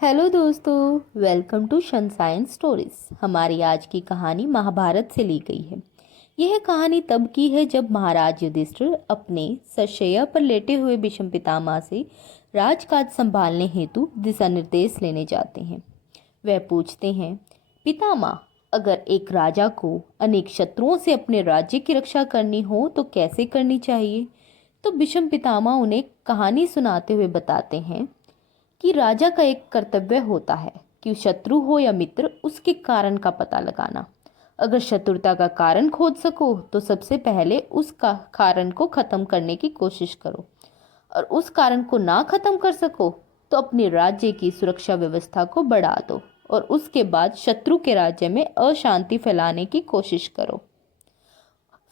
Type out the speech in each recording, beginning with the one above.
Hello दोस्तों, welcome to sunshine stories. हमारी आज की कहानी महाभारत से ली गई है। यह कहानी तब की है जब महाराज युधिष्ठिर अपने शय्या पर लेटे हुए भीष्म पितामह से राजकाज संभालने हेतु दिशा निर्देश लेने जाते हैं। वह पूछते हैं, पितामह, अगर एक राजा को अनेक शत्रुओं से अपने राज्य की रक्षा करनी हो तो कैसे करनी चाहिए? तो भीष्म पितामह उन्हें कहानी सुनाते हुए बताते हैं कि राजा का एक कर्तव्य होता है कि शत्रु हो या मित्र, उसके कारण का पता लगाना। अगर शत्रुता का कारण खोज सको तो सबसे पहले उसका कारण को खत्म करने की कोशिश करो, और उस कारण को ना खत्म कर सको तो अपने राज्य की सुरक्षा व्यवस्था को बढ़ा दो और उसके बाद शत्रु के राज्य में अशांति फैलाने की कोशिश करो।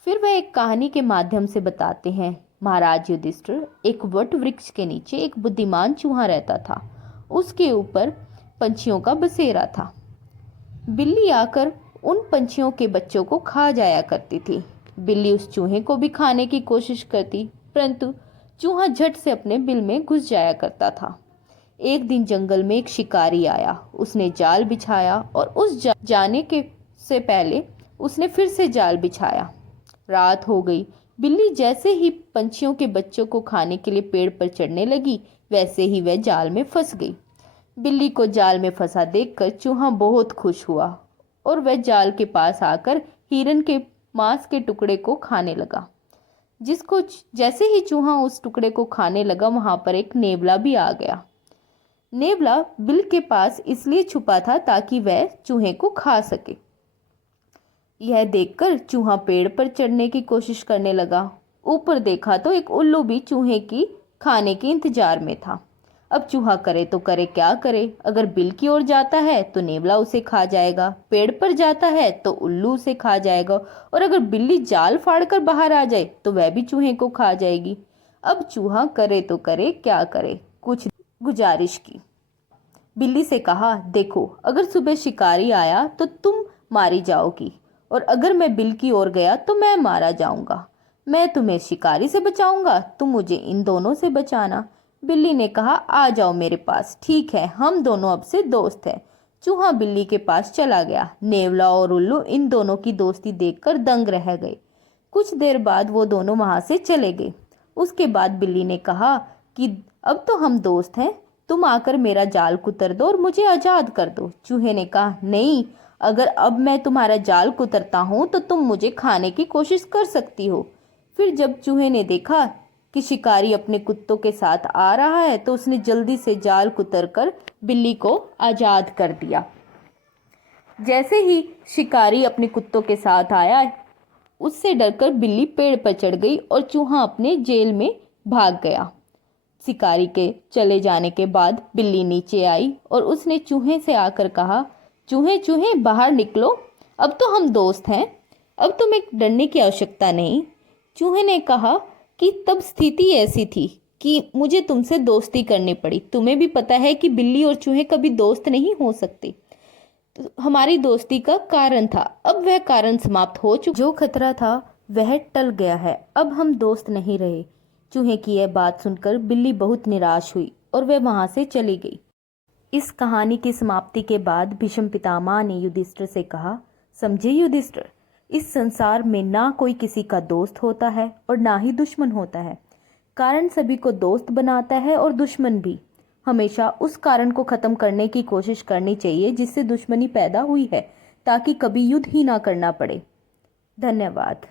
फिर वह एक कहानी के माध्यम से बताते हैं, महाराज युधिष्ठिर, एक वट वृक्ष के नीचे एक बुद्धिमान चूहा रहता था। उसके ऊपर पंछियों का बसेरा था। बिल्ली आकर उन पंछियों के बच्चों को खा जाया करती थी। बिल्ली उस चूहे को भी खाने की कोशिश करती, परंतु चूहा झट से अपने बिल में घुस जाया करता था। एक दिन जंगल में एक शिकारी आया। उसने जाल बिछाया और जाने के से पहले उसने फिर से जाल बिछाया। रात हो गई। बिल्ली जैसे ही पंछियों के बच्चों को खाने के लिए पेड़ पर चढ़ने लगी, वैसे ही वह जाल में फंस गई। बिल्ली को जाल में फंसा देखकर चूहा बहुत खुश हुआ और वह जाल के पास आकर हिरन के मांस के टुकड़े को खाने लगा। जैसे ही चूहा उस टुकड़े को खाने लगा, वहां पर एक नेवला भी आ गया। नेवला बिल के पास इसलिए छुपा था ताकि वह चूहे को खा सके। यह देखकर चूहा पेड़ पर चढ़ने की कोशिश करने लगा। ऊपर देखा तो एक उल्लू भी चूहे की खाने के इंतजार में था। अब चूहा करे तो करे क्या करे। अगर बिल की ओर जाता है तो नेवला उसे खा जाएगा, पेड़ पर जाता है तो उल्लू उसे खा जाएगा, और अगर बिल्ली जाल फाड़कर बाहर आ जाए तो वह भी चूहे को खा जाएगी। अब चूहा करे तो करे क्या करे। कुछ गुजारिश की। बिल्ली से कहा, देखो, अगर सुबह शिकारी आया तो तुम मारी जाओगी, और अगर मैं बिल की ओर गया तो मैं मारा जाऊंगा। मैं तुम्हें शिकारी से बचाऊंगा, तुम मुझे इन दोनों से बचाना। बिल्ली ने कहा, आ जाओ मेरे पास, ठीक है, हम दोनों अब से दोस्त हैं। चूहा बिल्ली के पास चला गया। नेवला और उल्लू इन दोनों की दोस्ती देखकर दंग रह गए। कुछ देर बाद वो दोनों वहां से चले गए। उसके बाद बिल्ली ने कहा कि अब तो हम दोस्त हैं, तुम आकर मेरा जाल कुतर दो और मुझे आजाद कर दो। चूहे ने कहा, नहीं, अगर अब मैं तुम्हारा जाल कुतरता हूं तो तुम मुझे खाने की कोशिश कर सकती हो। फिर जब चूहे ने देखा कि शिकारी अपने कुत्तों के साथ आ रहा है तो उसने जल्दी से जाल कुतरकर बिल्ली को आजाद कर दिया। जैसे ही शिकारी अपने कुत्तों के साथ आया, उससे डरकर बिल्ली पेड़ पर चढ़ गई और चूहा अपने जेल में भाग गया। शिकारी के चले जाने के बाद बिल्ली नीचे आई और उसने चूहे से आकर कहा, चूहे चूहे बाहर निकलो, अब तो हम दोस्त हैं, अब तुम्हें डरने की आवश्यकता नहीं। चूहे ने कहा कि तब स्थिति ऐसी थी कि मुझे तुमसे दोस्ती करनी पड़ी। तुम्हें भी पता है कि बिल्ली और चूहे कभी दोस्त नहीं हो सकते। तो हमारी दोस्ती का कारण था, अब वह कारण समाप्त हो चुका। जो खतरा था वह टल गया है, अब हम दोस्त नहीं रहे। चूहे की यह बात सुनकर बिल्ली बहुत निराश हुई और वह वहां से चली गई। इस कहानी की समाप्ति के बाद भीष्म पितामह ने युधिष्ठिर से कहा, समझे युधिष्ठिर, इस संसार में ना कोई किसी का दोस्त होता है और ना ही दुश्मन होता है। कारण सभी को दोस्त बनाता है और दुश्मन भी। हमेशा उस कारण को खत्म करने की कोशिश करनी चाहिए जिससे दुश्मनी पैदा हुई है, ताकि कभी युद्ध ही ना करना पड़े। धन्यवाद।